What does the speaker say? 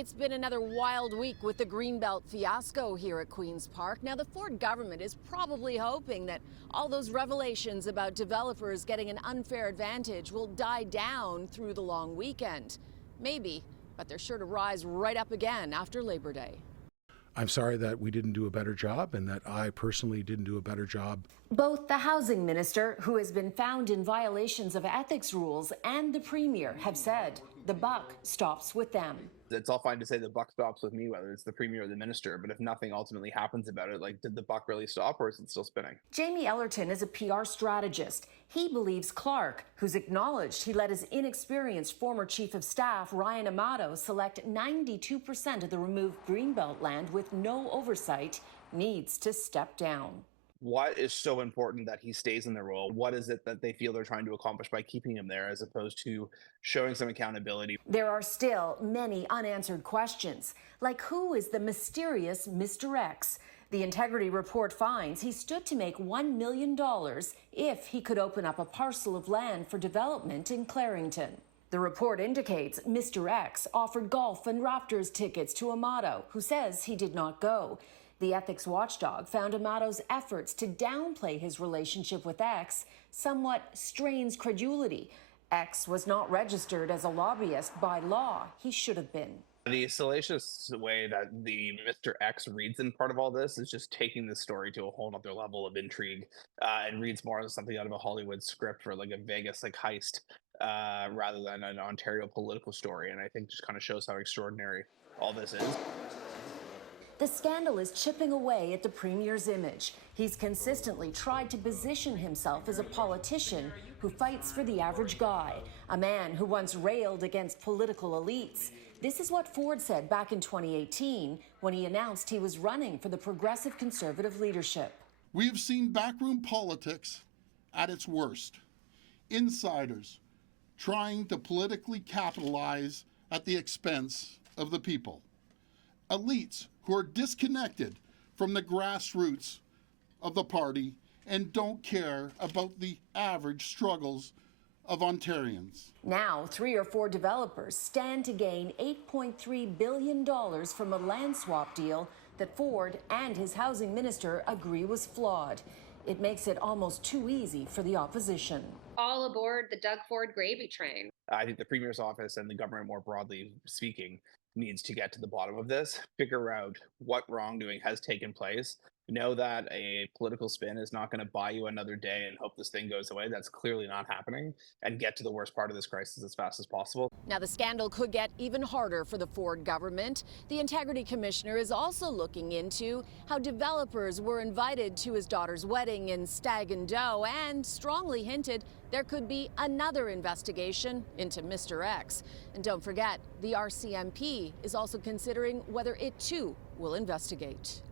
It's been another wild week with the Greenbelt fiasco here at Queen's Park. Now, the Ford government is probably hoping that all those revelations about developers getting an unfair advantage will die down through the long weekend. Maybe, but they're sure to rise right up again after Labor Day. I'm sorry that we didn't do a better job and that I personally didn't do a better job. Both the housing minister, who has been found in violations of ethics rules, and the premier have said the buck stops with them. It's all fine to say the buck stops with me, whether it's the premier or the minister, but if nothing ultimately happens about it, like, did the buck really stop or is it still spinning? Jamie Ellerton is a PR strategist. He believes Clark, who's acknowledged he let his inexperienced former chief of staff, Ryan Amato, select 92% of the removed Greenbelt land with no oversight, needs to step down. What is so important that he stays in the role? What is it that they feel they're trying to accomplish by keeping him there as opposed to showing some accountability? There are still many unanswered questions, like who is the mysterious Mr. X? The integrity report finds he stood to make $1 million if he could open up a parcel of land for development in Clarington. The report indicates Mr. X offered golf and Raptors tickets to Amato, who says he did not go. The ethics watchdog found Amato's efforts to downplay his relationship with X somewhat strains credulity. X was not registered as a lobbyist by law. He should have been. The salacious way that the Mr. X reads in part of all this is just taking this story to a whole nother level of intrigue and reads more as something out of a Hollywood script or like a Vegas heist rather than an Ontario political story. And I think just kind of shows how extraordinary all this is. The scandal is chipping away at the premier's image. He's consistently tried to position himself as a politician who fights for the average guy, a man who once railed against political elites. This is what Ford said back in 2018 when he announced he was running for the Progressive Conservative leadership. We have seen backroom politics at its worst. Insiders trying to politically capitalize at the expense of the people. Elites who are disconnected from the grassroots of the party and don't care about the average struggles of Ontarians. Now, 3 or 4 developers stand to gain $8.3 billion from a land swap deal that Ford and his housing minister agree was flawed. It makes it almost too easy for the opposition. All aboard the Doug Ford gravy train. I think the premier's office and the government more broadly speaking needs to get to the bottom of this, figure out what wrongdoing has taken place, know that a political spin is not going to buy you another day and hope this thing goes away. That's clearly not happening, and get to the worst part of this crisis as fast as possible. Now, the scandal could get even harder for the Ford government. The Integrity Commissioner is also looking into how developers were invited to his daughter's wedding in Stag and Doe and strongly hinted there could be another investigation into Mr. X. And don't forget, the RCMP is also considering whether it too will investigate.